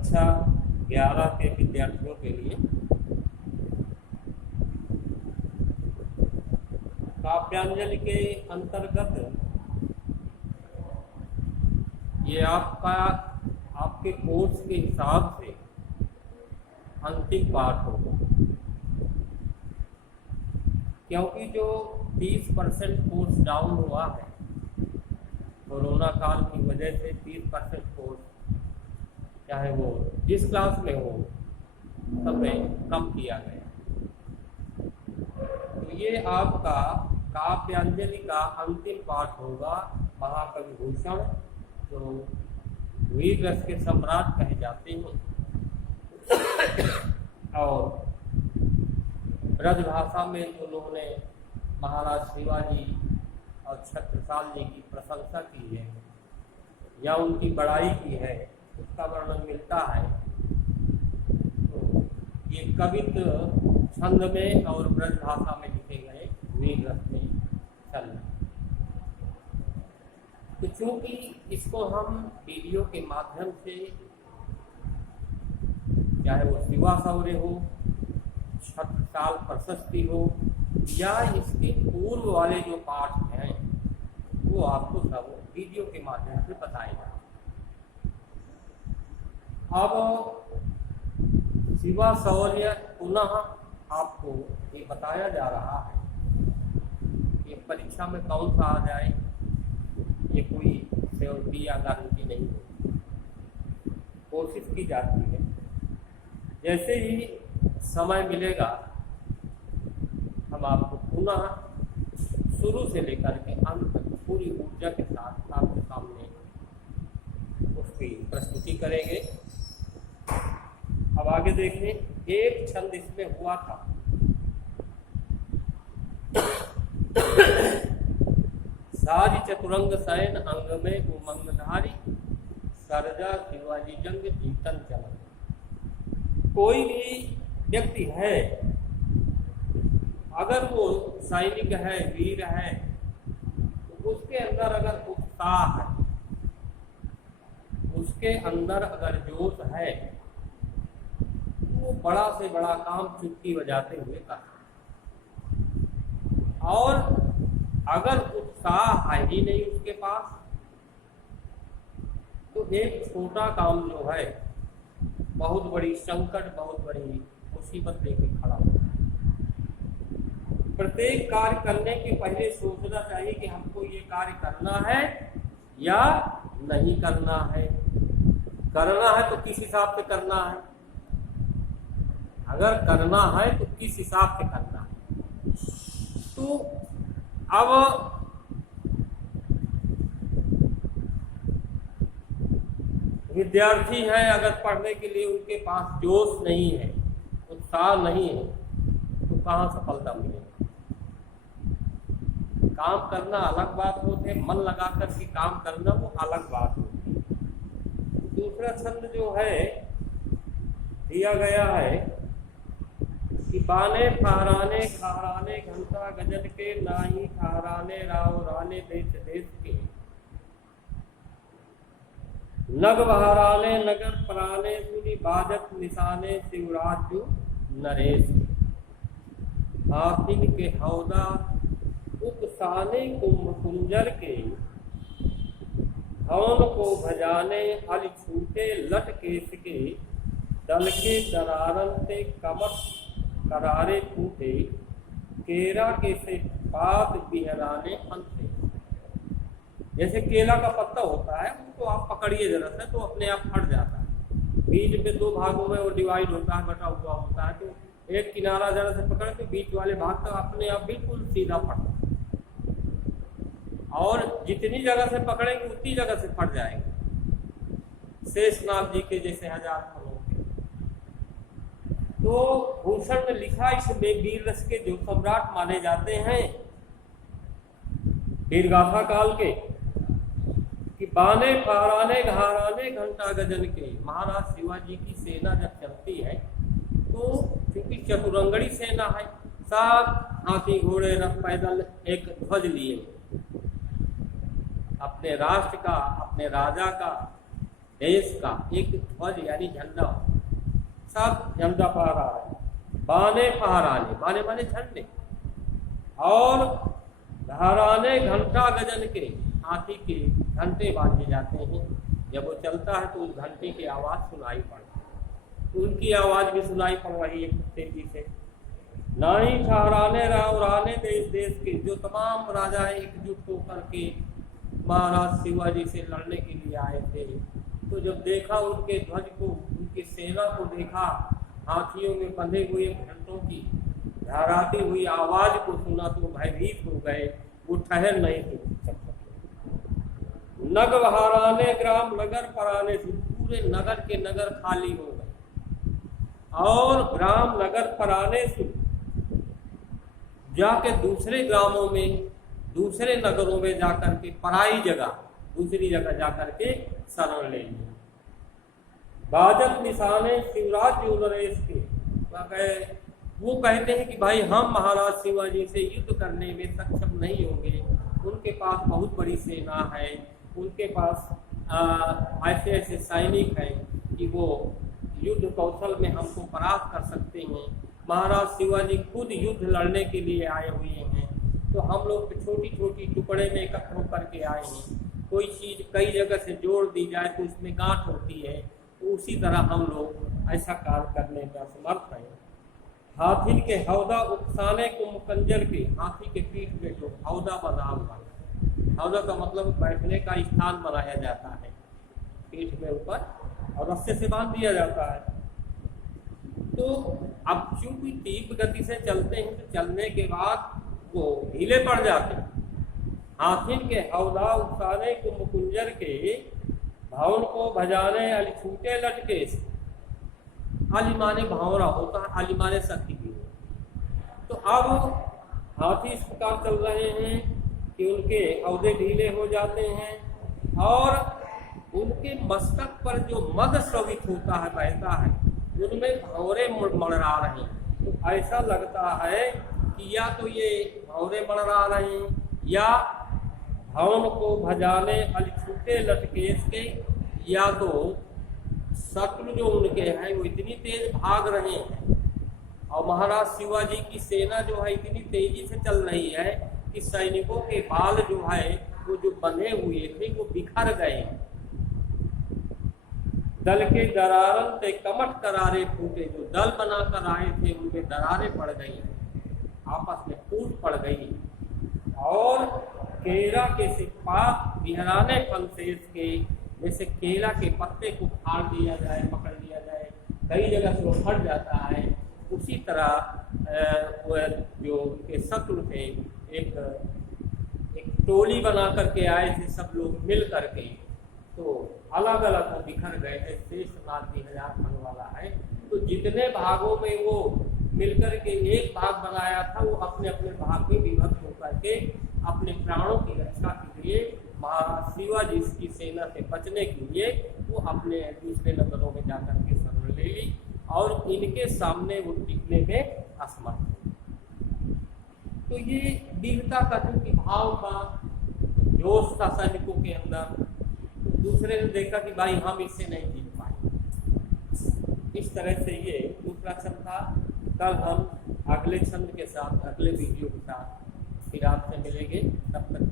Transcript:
कक्षा 11 के विद्यार्थियों के लिए काव्यांजलि के अंतर्गत ये आपके कोर्स के हिसाब से अंतिम पाठ होगा, क्योंकि जो 30% कोर्स डाउन हुआ है कोरोना काल की वजह से, 30% कोर्स चाहे वो जिस क्लास में हो सब में कम किया गया। तो ये आपका काव्यांजलि का अंतिम पाठ होगा। महाकवि भूषण जो वीर रस के सम्राट कहे जाते हैं और ब्रजभाषा में उन्होंने महाराज शिवाजी और छत्रसाल जी की प्रशंसा की है या उनकी बड़ाई की है, उसका वर्णन मिलता है। तो ये कवित्व छंद में और ब्रजभाषा में लिखे गए वीर रस में चल रहे। तो चूंकि इसको हम वीडियो के माध्यम से, चाहे वो शिवा शौर्य हो, छत्रसाल प्रशस्ति हो या इसके पूर्व वाले जो पाठ हैं वो आपको सब वीडियो के माध्यम से बताएगा। अब शिवा शौर्य पुनः आपको ये बताया जा रहा है कि परीक्षा में कौन सा आ जाए ये कोई श्योरिटी या गारंटी नहीं है, कोशिश की जाती है। जैसे ही समय मिलेगा हम आपको पुनः शुरू से लेकर के अंत तक पूरी ऊर्जा के साथ आपके सामने उसकी प्रस्तुति करेंगे। अब आगे देखें, एक छंद इसमें हुआ था सारी चतुरंग सैन अंग में उमंगधारी, सरजा शिवाजी जंग जीतन चलन। कोई भी व्यक्ति है अगर वो सैनिक है, वीर है, तो उसके अंदर अगर उत्साह है, उसके अंदर अगर जोश है, वो बड़ा से बड़ा काम चुटकी बजाते हुए कर। और अगर उत्साह है ही नहीं उसके पास, तो एक छोटा काम जो है बहुत बड़ी संकट, बहुत बड़ी मुसीबत लेके खड़ा होता है। प्रत्येक कार्य करने के पहले सोचना चाहिए कि हमको ये कार्य करना है या नहीं करना है। करना है तो किस हिसाब से करना है, अगर करना है तो किस हिसाब से करना है। तो अब विद्यार्थी है, अगर पढ़ने के लिए उनके पास जोश नहीं है, उत्साह नहीं है, तो कहाँ सफलता मिलेगी। काम करना अलग बात होती है, मन लगाकर के काम करना वो अलग बात होती है। दूसरा छंद जो है दिया गया है कि बाने फहराने खहराने घंटा गजन के, नाही ठहराने राव राने देश देश के, नग बहराने नगर पराने, सुनी बाजत निशाने शिवराज नरेश के। हाथिन के हौदा उपसाने कुंभ कुंजर के, हवन को भजाने हल छूटे लट केस के, दल के दरारन से कमर करारे टूटे, केरा के से पात बिहराने अंते। जैसे केला का पत्ता होता है, उसको आप पकड़िए जरा से तो अपने आप फट जाता है। बीच में दो भागों में वो डिवाइड होता है, बटा हुआ होता है, तो एक किनारा जरा से पकड़ के बीच वाले भाग तक अपने आप बिल्कुल सीधा फटता है। और जितनी जगह से पकड़ेंगे उतनी जगह से फट जाएंगे, शेषनाग जी के जैसे 1000 फलों के। तो भूषण ने लिखा इसमें वीर रस के जो सम्राट माने जाते हैं वीरगाथा काल के, कि बाने फहराने घाराने घंटा गजन के। महाराज शिवाजी की सेना जब चलती है तो क्योंकि चतुरंगड़ी सेना है, सब हाथी घोड़े रथ पैदल एक ध्वज लिए, अपने राष्ट्र का, अपने राजा का देश का एक ध्वज यानी झंडा, सब झंडा फहरा रहे, बाने फहराने, बाने माने झंडे, और घराने घंटा गजन के, हाथी के घंटे बांधे जाते हैं। जब वो चलता है तो उस घंटे की आवाज़ सुनाई पड़ती है, उनकी आवाज़ भी सुनाई पड़ रही है तेजी से। नाही ठहराने रावराने देश देश के, जो तमाम राजाएं एकजुट होकर के महाराज शिवाजी से लड़ने के लिए आए थे, तो जब देखा उनके ध्वज को, उनकी सेना को देखा, हाथियों में बंधे हुए घंटों की लहराती हुई आवाज को सुना तो भयभीत हो गए, वो ठहर नहीं थे। नग बहाराने ग्राम नगर पराने से, पूरे नगर के नगर खाली हो गए, और ग्राम नगर पराने से जाके दूसरे ग्रामों में, दूसरे नगरों में जाकर के, पराई जगह, दूसरी जगह जाकर के शरण ले लिया। बाजत निशाने शिवराज जो नरेश के, वो कहते हैं कि भाई हम महाराज शिवाजी से युद्ध करने में सक्षम नहीं होंगे, उनके पास बहुत बड़ी सेना है, उनके पास ऐसे ऐसे सैनिक हैं कि वो युद्ध कौशल में हमको परास्त कर सकते हैं। महाराज शिवाजी खुद युद्ध लड़ने के लिए आए हुए हैं, तो हम लोग छोटी छोटी टुकड़े में एकत्र होकर के आए हैं। कोई चीज़ कई जगह से जोड़ दी जाए तो उसमें गांठ होती है, तो उसी तरह हम लोग ऐसा कार्य करने में असमर्थ हैं। हाथी के हौदा उकसाने को मुकंजर के, हाथी के पीठ में जो हौदा बना हुआ है, हौदा का मतलब बैठने का स्थान बनाया जाता है, पीठ में ऊपर, और रस्से से बांध दिया जाता है। तो अब चूंकि तीव्र गति से चलते हैं तो चलने के बाद वो ढीले पड़ जाते हैं। हाथी के हौदा उकसाने को मुकुंजर के, भवन को भजाने अली छूटे लटके, अली माने भावरा होता है, अली माने सखी भी। तो अब हाथी इस प्रकार चल रहे हैं कि उनके हौदे ढीले हो जाते हैं, और उनके मस्तक पर जो मद स्रवित होता है, बहता है, उनमें भंवरे मड़रा रहे हैं। तो ऐसा लगता है कि या तो ये भंवरे मड़रा रहे हैं, या भवन को भजाने अलिछूटे लटके के, या तो शत्रु जो उनके हैं वो इतनी तेज भाग रहे हैं, और महाराज शिवाजी की सेना जो है इतनी तेजी से चल रही है कि सैनिकों के बाल जो है वो जो बंधे हुए थे वो बिखर गए। दल के दरारन से कमट करारे फूटे, जो दल बनाकर आए थे उनमें दरारें पड़ गई, आपस में फूट पड़ गई। और केला के सिपात बिहराने फलसेस के, जैसे केला के पत्ते को फाड़ दिया जाए, पकड़ लिया जाए, कई जगह से वो फट जाता है, उसी तरह जो उनके शत्रु थे एक टोली बना करके आए थे, सब लोग मिल करके, तो अलग अलग वो बिखर गए थे। शेष नाथ 2000 मन वाला है, तो जितने भागों में वो मिलकर के एक भाग बनाया था, वो अपने अपने भाग में विभक्त होकर के अपने प्राणों की रक्षा के लिए, महाराज शिवाजी की सेना से बचने के लिए वो अपने दूसरे नगरों में जाकर के शरण ले ली, और इनके सामने वो टिकने में असमर्थ हुए। तो ये वीरता का चूंकि भाव था, जोश था सैनिकों के अंदर, दूसरे ने देखा कि भाई हम इससे नहीं जीत पाए। इस तरह से ये दूसरा छंद था। कल हम अगले छंद के साथ, अगले वीडियो के साथ फिर आपसे मिलेंगे। तब तक